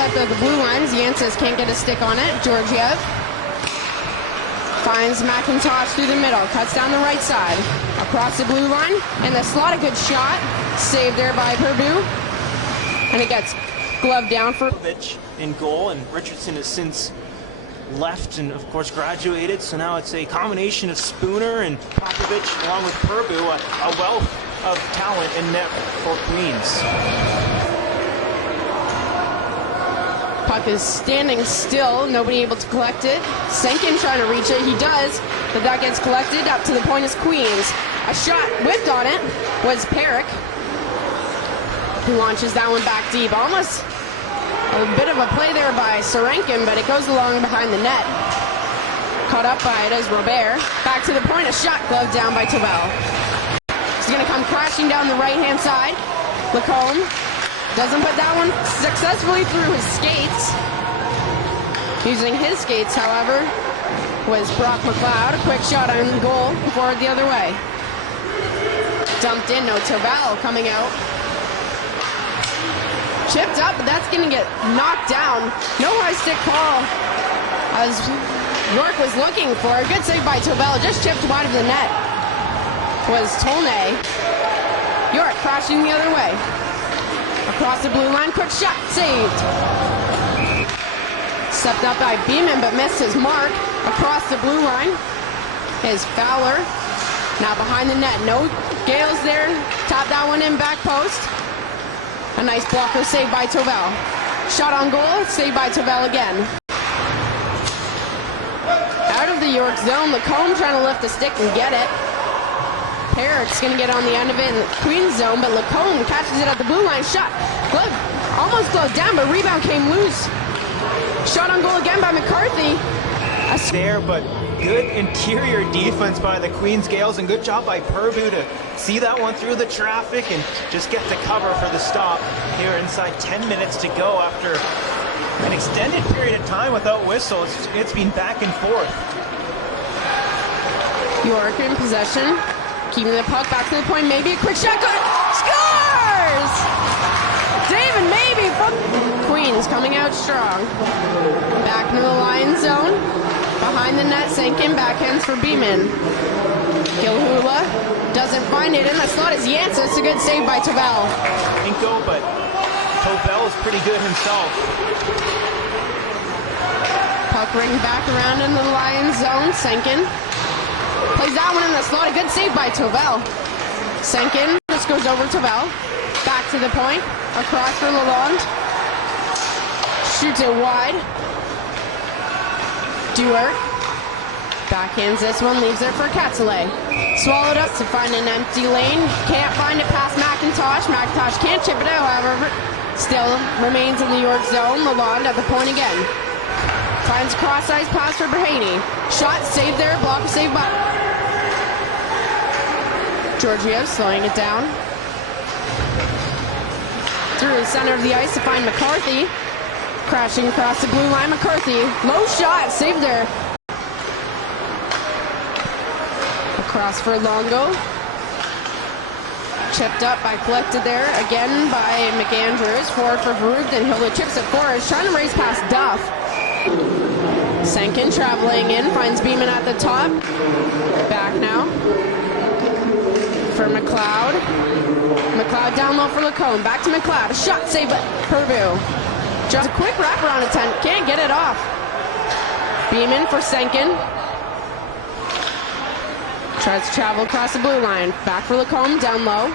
at the blue lines. Yancez can't get a stick on it. Georgiev finds McIntosh through the middle. Cuts down the right side. Across the blue line. And the slot, a good shot. Saved there by Perdue. And it gets gloved down for in goal. And Richardson has since left and, of course, graduated. So now it's a combination of Spooner and Popovich along with Perdue. A wealth of talent in net for Queens. Puck is standing still, nobody able to collect it. Senkin trying to reach it, he does, but that gets collected. Up to the point is Queens. A shot whipped on it was Perrick, who launches that one back deep. Almost a bit of a play there by Sorenkin, but it goes along behind the net. Caught up by it as Robert. Back to the point, a shot gloved down by Tobel. He's going to come crashing down the right-hand side. Lacombe doesn't put that one successfully through his skates. Using his skates, however, was Brock McLeod. A quick shot on goal, forward the other way. Dumped in, no Tobel coming out. Chipped up, but that's going to get knocked down. No high stick call as York was looking for. A good save by Tobel, just chipped wide of the net. Was Tolnay. York crashing the other way. Across the blue line, quick shot, saved. Stepped up by Beeman, but missed his mark. Across the blue line is Fowler. Now behind the net, no Gaels there. Tap that one in, back post. A nice blocker saved by Tobel. Shot on goal, saved by Tobel again. Out of the York zone, Lacombe trying to lift the stick and get it. Perrick's going to get on the end of it in the Queens zone, but Lacombe catches it at the blue line. Shot, glove, almost gloved down, but rebound came loose. Shot on goal again by McCarthy. There, but good interior defense by the Queens Gaels, and good job by Perdue to see that one through the traffic and just get the cover for the stop here inside 10 minutes to go after an extended period of time without whistles. It's been back and forth. York in possession. Keeping the puck back to the point, maybe a quick shot, scores! David Maybe from Queens coming out strong. Back into the line zone. Behind the net, Senkin, backhands for Beeman. Gilhula doesn't find it in the slot is Yancey. It's a good save by Tobel. Inko, but Tobel is pretty good himself. Puck ring back around in the Lions zone, Senkin. Plays that one in the slot. A good save by Tobel. Senkin just goes over Tobel. Back to the point. Across for Lalonde. Shoots it wide. Dewar. Backhands this one. Leaves it for Katzele. Swallowed up to find an empty lane. Can't find it past McIntosh. McIntosh can't chip it out, however. Still remains in the York zone. Lalonde at the point again. Finds cross-ice pass for Braheny. Shot saved there. Block saved by Georgiev, slowing it down. Through the center of the ice to find McCarthy. Crashing across the blue line, McCarthy. Low shot, saved there. Across for Longo. Chipped up by, collected there again by McAndrews. Forward for Verhoogd, and Hilda chips it forward. Trying to race past Duff. Senkin traveling in, finds Beeman at the top. Back now for McLeod. McLeod down low for Lacombe. Back to McLeod. A shot saved by Perdue. Just a quick wraparound attempt. Can't get it off. Beeman for Senkin. Tries to travel across the blue line. Back for Lacombe. Down low.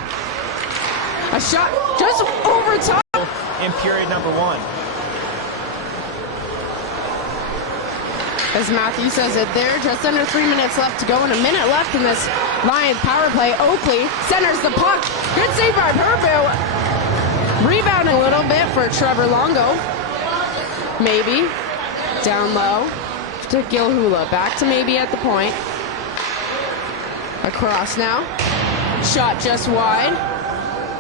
A shot just over top. In period number one. As Matthew says it there, just under 3 minutes left to go and a minute left in this Lions power play. Oakley centers the puck. Good save by Perdue. Rebounding a little bit for Trevor Longo. Maybe. Down low to Gilhula. Back to Maybe at the point. Across now. Shot just wide.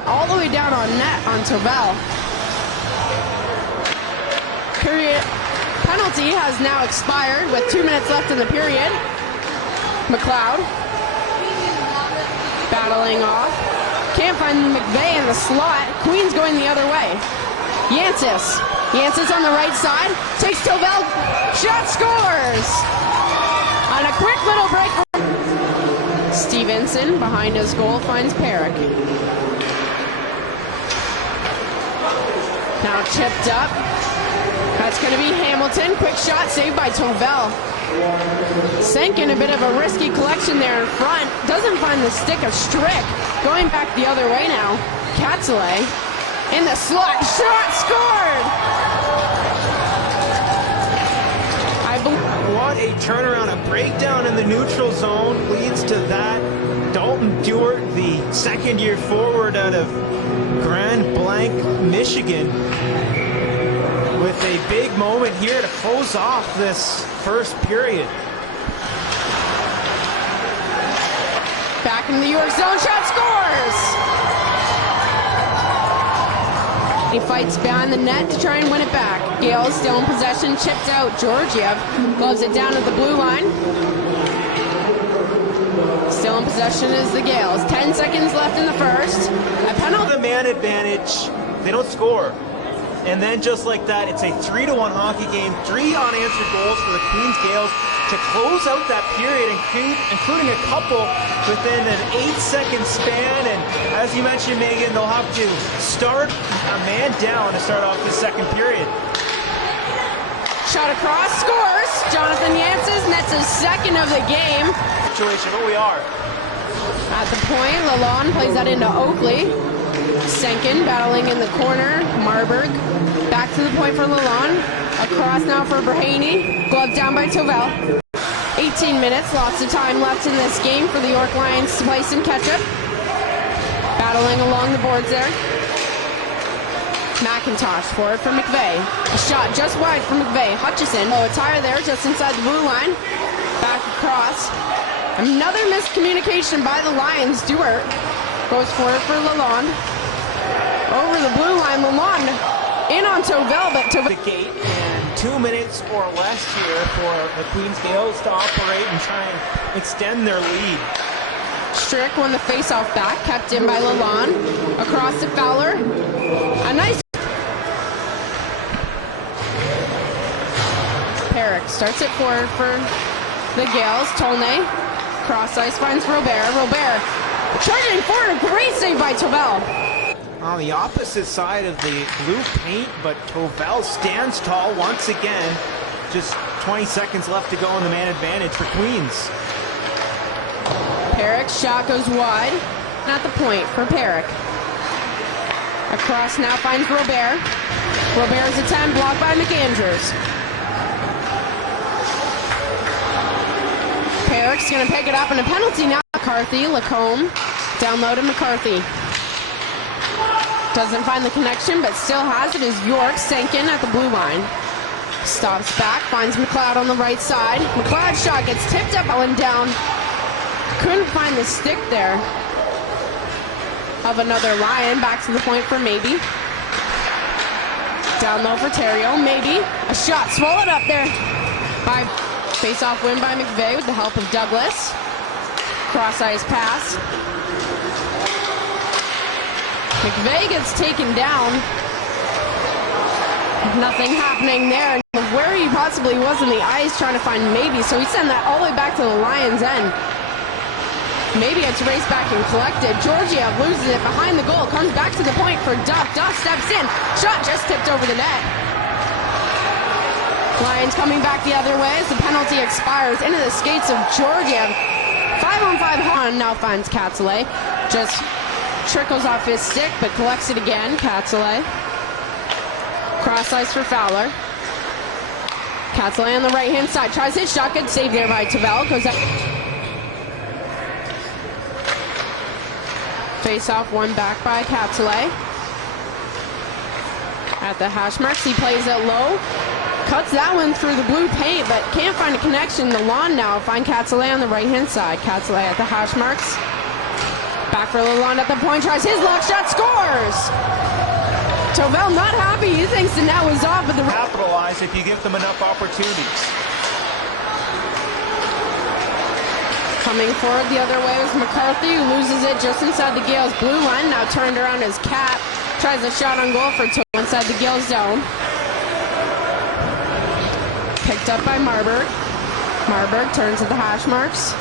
All the way down on net on Tobel. Period. Penalty has now expired with 2 minutes left in the period. McLeod battling off. Can't find McVeigh in the slot. Queen's going the other way. Yancey Yancey's on the right side, takes Tovell, shot, scores! On a quick little break. Stevenson behind his goal finds Perrick. Now chipped up. That's going to be Hamilton. Quick shot saved by Tovell. Sank in a bit of a risky collection there in front. Doesn't find the stick of Strick. Going back the other way now. Katzele in the slot. Shot scored! What a turnaround. A breakdown in the neutral zone leads to that. Dalton Dewart, the second-year forward out of Grand Blanc, Michigan, with a big moment here to close off this first period. Back in the York zone, shot, scores! He fights behind the net to try and win it back. Gaels still in possession, chipped out. Georgiev gloves it down at the blue line. Still in possession is the Gaels. 10 seconds left in the first. A penalty. The man advantage, they don't score. And then just like that, it's a 3-1 hockey game. 3 unanswered goals for the Queens Gaels to close out that period, including a couple within an 8-second span. And as you mentioned, Megan, they'll have to start a man down to start off the second period. Shot across, scores! Jonathan Yancey nets his second of the game. Situation, but we are. At the point, Lalonde plays that into Oakley. Senkin battling in the corner. Marburg back to the point for Lalonde. Across now for Brahaney. Glove down by Tovell. 18 minutes, lots of time left in this game for the York Lions to play some catch-up. Battling along the boards there. McIntosh forward for McVeigh. A shot just wide for McVeigh. Hutchison, a tire there just inside the blue line. Back across. Another miscommunication by the Lions. Dewart goes forward for Lalonde. Over the blue line, Lalonde in on Tovell, but Tovell. The gate, and 2 minutes or less here for the Queens Gaels to operate and try and extend their lead. Strick won the face-off back, kept in by Lalonde. Across to Fowler. A nice. Perrick starts it forward for the Gaels. Tolnay. Cross ice finds Robert. Robert charging forward. Great save by Tovell. On the opposite side of the blue paint, but Tovell stands tall once again. Just 20 seconds left to go on the man advantage for Queens. Perrick's shot goes wide. At the point for Perrick. Across now finds Robert. Robert's attempt blocked by McAndrews. Perrick's going to pick it up and a penalty now. McCarthy, Lacombe, down low to McCarthy. Doesn't find the connection, but still has it as York sank in at the blue line. Stops back, finds McLeod on the right side. McLeod's shot gets tipped up and down. Couldn't find the stick there of another Lion. Back to the point for Maybe. Down low for Terrio. Maybe. A shot swallowed up there by face-off win by McVeigh with the help of Douglas. Cross-ice pass. McVeigh gets taken down. Nothing happening there. Where he possibly was in the ice trying to find Maybe, so he sent that all the way back to the Lions' end. Maybe it's raced back and collected. Georgiev loses it behind the goal. Comes back to the point for Duff. Duff steps in. Shot just tipped over the net. Lions coming back the other way as the penalty expires into the skates of Georgiev. 5-on-5 on now finds Katzele. Just trickles off his stick, but collects it again. Katzele. Cross ice for Fowler. Katzele on the right-hand side. Tries his shot. Good save there by Tovell. Goes up. Face-off won back by Katzele. At the hash marks, he plays it low. Cuts that one through the blue paint, but can't find a connection. The lawn now find Katzele on the right-hand side. Katzele at the hash marks. Back for Lalonde at the point, tries his lock shot, scores! Tovell not happy, he thinks the net was off, but the capitalize if you give them enough opportunities. Coming forward the other way was McCarthy, who loses it just inside the Gaels' blue line. Now turned around his cap, tries a shot on goal for Tovell inside the Gaels' zone. Picked up by Marburg. Marburg turns at the hash marks.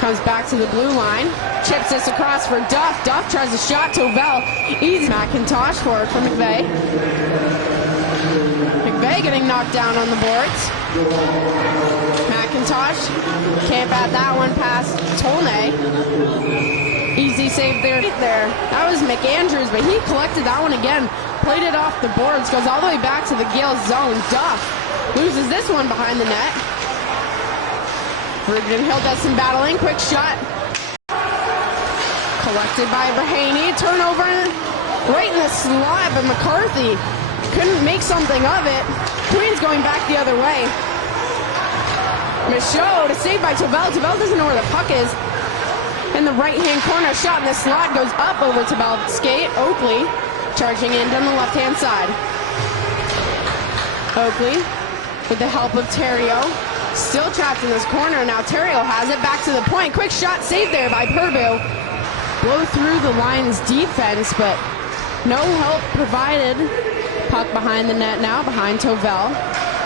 Comes back to the blue line. Chips this across for Duff. Duff tries a shot. Tovell. Easy. McIntosh forward for McVeigh. McVeigh getting knocked down on the boards. McIntosh can't bat that one past Tolnay. Easy save there. That was McAndrews, but he collected that one again. Played it off the boards. Goes all the way back to the Gaels zone. Duff loses this one behind the net. Brigden Hill does some battling. Quick shot. Collected by Verhaney. Turnover right in the slot, but McCarthy couldn't make something of it. Queens going back the other way. Michaud to save by Tovell. Tovell doesn't know where the puck is. In the right-hand corner, shot in the slot goes up over Tovell. Skate. Oakley charging in down the left-hand side. Oakley with the help of Terrio. Still trapped in this corner. Now Terrio has it back to the point. Quick shot saved there by Purbu. Blow through the Lions defense, but no help provided. Puck behind the net now, behind Tovell.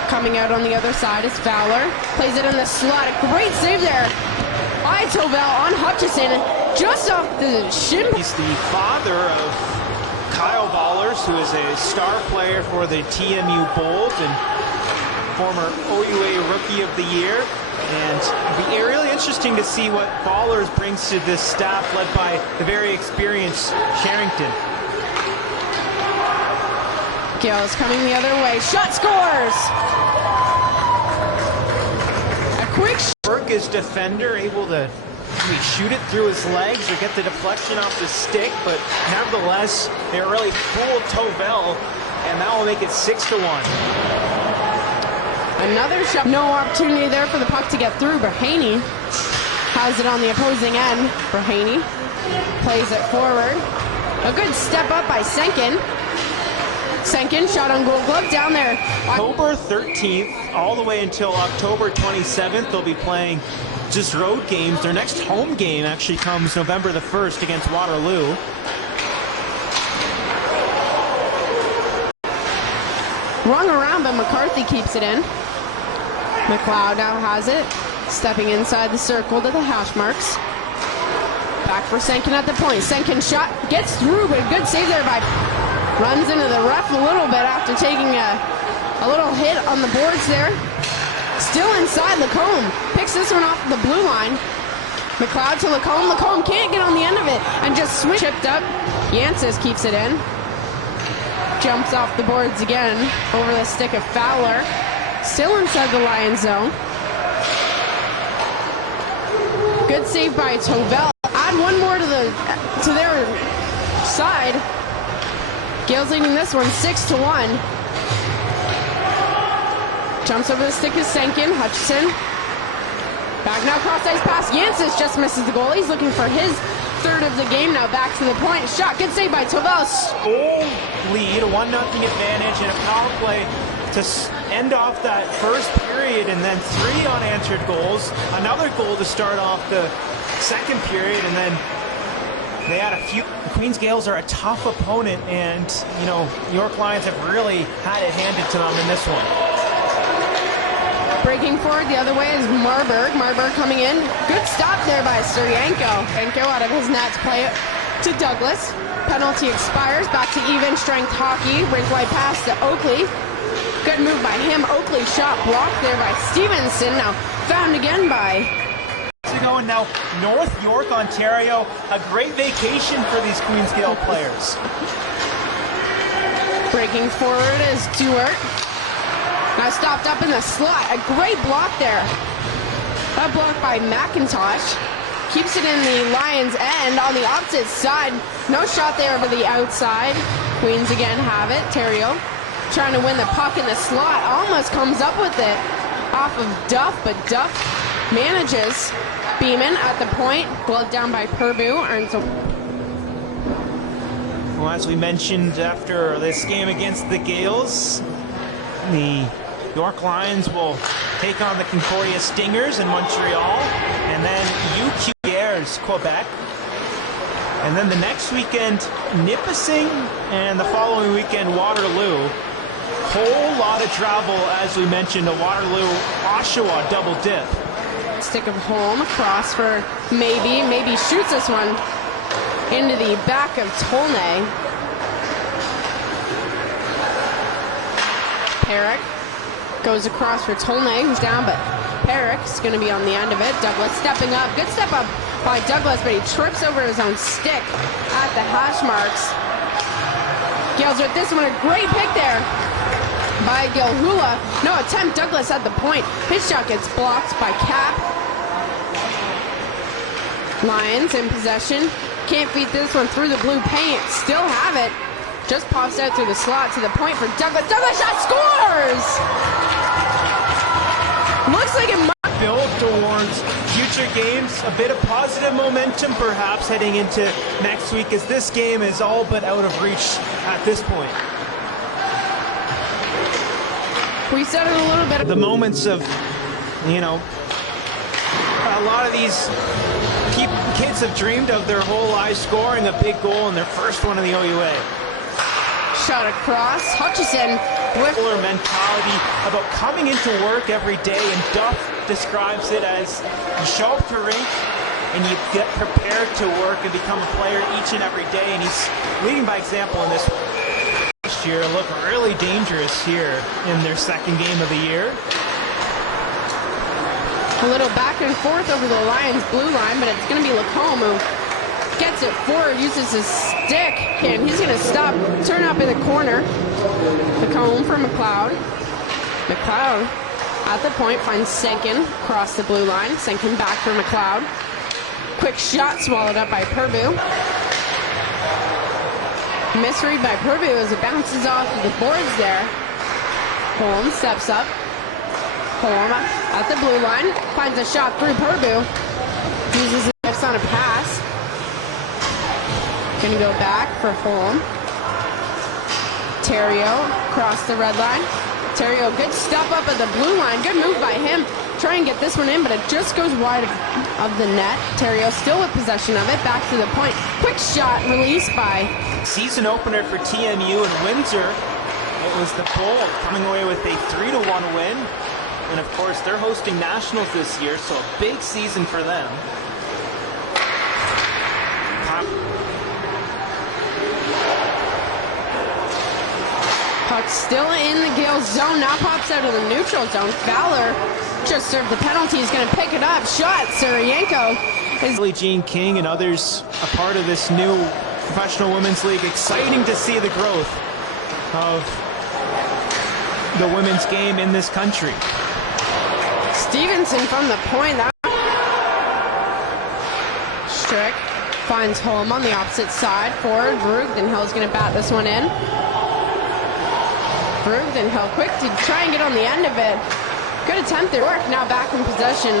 Coming out on the other side is Fowler. Plays it in the slot. A great save there by Tovell on Hutchison. Just off the shin. He's the father of Kyle Ballers, who is a star player for the TMU Bolt and former OUA Rookie of the Year. And it'll be really interesting to see what Ballers brings to this staff led by the very experienced Sherrington. Gaels coming the other way. Shot scores! A quick Burke's defender able to shoot it through his legs or get the deflection off the stick, but nevertheless, they really fooled Tovell, and that will make it 6-1. Another shot. No opportunity there for the puck to get through. Verhaney has it on the opposing end. Verhaney plays it forward. A good step up by Senkin. Senkin shot on Gold Glove down there. October 13th all the way until October 27th, they'll be playing just road games. Their next home game actually comes November the 1st against Waterloo. Rung around, but McCarthy keeps it in. McLeod now has it. Stepping inside the circle to the hash marks. Back for Senkin at the point. Senkin shot gets through, but a good save there by... Runs into the ref a little bit after taking a little hit on the boards there. Still inside Lacombe. Picks this one off the blue line. McLeod to Lacombe. Lacombe can't get on the end of it and just switch. Chipped up. Yancez keeps it in. Jumps off the boards again over the stick of Fowler. Still inside the Lions zone. Good save by Tovell. Add one more to their side. Gaels leading this one 6-1. Jumps over the stick of Senkin. Hutchison. Back now, cross ice pass. Yancez just misses the goal. He's looking for his third of the game. Now back to the point. Shot. Good save by Tovell. Goal lead, a 1-0 advantage, and a power play to end off that first period, and then 3 unanswered goals. Another goal to start off the second period, and then they had a few. The Queens Gaels are a tough opponent, and York Lions have really had it handed to them in this one. Breaking forward the other way is Marburg. Marburg coming in. Good stop there by Suryanko. Yanko out of his net to play it to Douglas. Penalty expires. Back to even strength hockey. Rink wide pass to Oakley. Good move by him. Oakley shot blocked there by Stevenson. Now found again by... Ago, and now North York, Ontario. A great vacation for these Queens Gael players. Breaking forward is Stewart. Now stopped up in the slot. A great block there. A block by McIntosh. Keeps it in the Lions' end on the opposite side. No shot there over the outside. Queens again have it. Terrio trying to win the puck in the slot. Almost comes up with it off of Duff, but Duff manages. Beeman at the point. Glove down by Purbu. Earns a... Well, as we mentioned after this game against the Gaels, the York Lions will take on the Concordia Stingers in Montreal, and then UQ Bears, Quebec. And then the next weekend, Nipissing, and the following weekend, Waterloo. Whole lot lot of travel, as we mentioned, a Waterloo, Oshawa double dip. Stick of home, cross for maybe shoots this one into the back of Tolnay. Perrick goes across for Tolnay, who's down, but Perrick's going to be on the end of it. Douglas stepping up. Good step up by Douglas, but he trips over his own stick at the hash marks. Gaels with this one. A great pick there by Gilhula. No attempt. Douglas at the point. His shot gets blocked by Cap. Lions in possession. Can't feed this one through the blue paint. Still have it. Just pops out through the slot to the point for Douglas. Douglas shot scores! Looks like it might build towards future games. A bit of positive momentum perhaps heading into next week, as this game is all but out of reach at this point. We said it a little bit. The moments of, you know, a lot of these kids have dreamed of their whole life scoring a big goal in their first one in the OUA. Shot across. Hutchison with Similar mentality about coming into work every day, and Duff describes it as you show up to rink and you get prepared to work and become a player each and every day, and he's leading by example in this. Last year look really dangerous here in their second game of the year. a little back and forth over the Lions blue line, but it's going to be Lacombe who gets it forward, uses his stick, and he's going to stop, turn up in the corner. Lacombe for McLeod. McLeod at the point finds Senkin across the blue line. Senkin back for McLeod. Quick shot swallowed up by Purbu. Misread by Purbu as it bounces off of the boards there. Holmes steps up. Holmes at the blue line. Finds a shot through Purbu. Uses it on a pass. Gonna go back for Holmes. Terrio across the red line. Terrio, good step up at the blue line. Good move by him. Try and get this one in, but it just goes wide of the net. Terrio still with possession of it. Back to the point. Quick shot released by Season opener for TMU in Windsor. It was the Bold coming away with a 3-1 win. And of course, they're hosting Nationals this year, so a big season for them. Puck still in the Gaels zone. Now pops out of the neutral zone. Fowler just served the penalty. He's going to pick it up. Shot. Surienko is Jean King and others a part of this new professional women's league. Exciting to see the growth of the women's game in this country. Stevenson from the point. Strick finds Holm on the opposite side. Forward. Brugdenhill's going to bat this one in. Brugdenhill quick to try and get on the end of it. Good attempt there. Work now back in possession.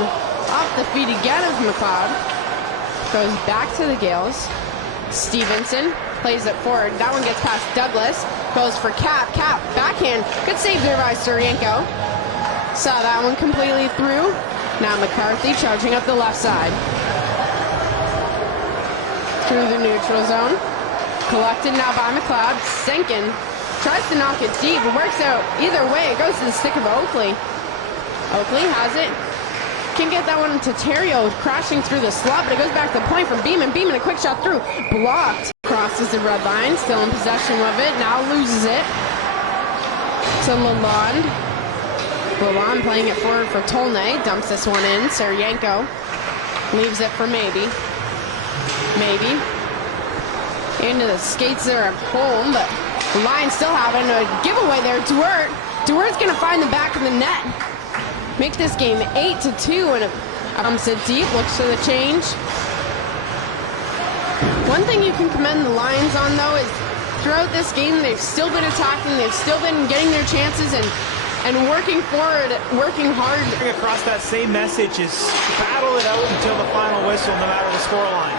Off the feet again of McLeod. Goes back to the Gaels. Stevenson plays it forward. That one gets past Douglas. Goes for Cap. Cap backhand. Good save there by Surienko. Saw that one completely through. Now McCarthy charging up the left side. Through the neutral zone. Collected now by McLeod. Senkin tries to knock it deep. It works out either way. It goes to the stick of Oakley. Oakley has it. Can get that one to Terrio, crashing through the slot, but it goes back to the point from Beeman. Beeman, a quick shot through. Blocked. Crosses the red line. Still in possession of it. Now loses it to Lalonde. Lalonde playing it forward for Tolnay. Dumps this one in. Surienko leaves it for Maybe. Maybe. Into the skates there at home, but the Lions still having a giveaway there. Duert. Duert's going to find the back of the net. Make this game 8-2, and it comes it deep. Looks for the change. One thing you can commend the Lions on, though, is throughout this game, they've still been attacking. They've still been getting their chances and working forward, working hard. Across that same message is battle it out until the final whistle, no matter the scoreline.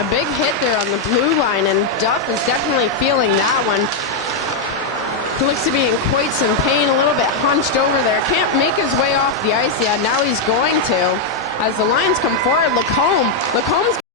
A big hit there on the blue line, and Duff is definitely feeling that one. He looks to be in quite some pain, a little bit hunched over there. Can't make his way off the ice yet. Now he's going to. As the Lions come forward, Lacombe's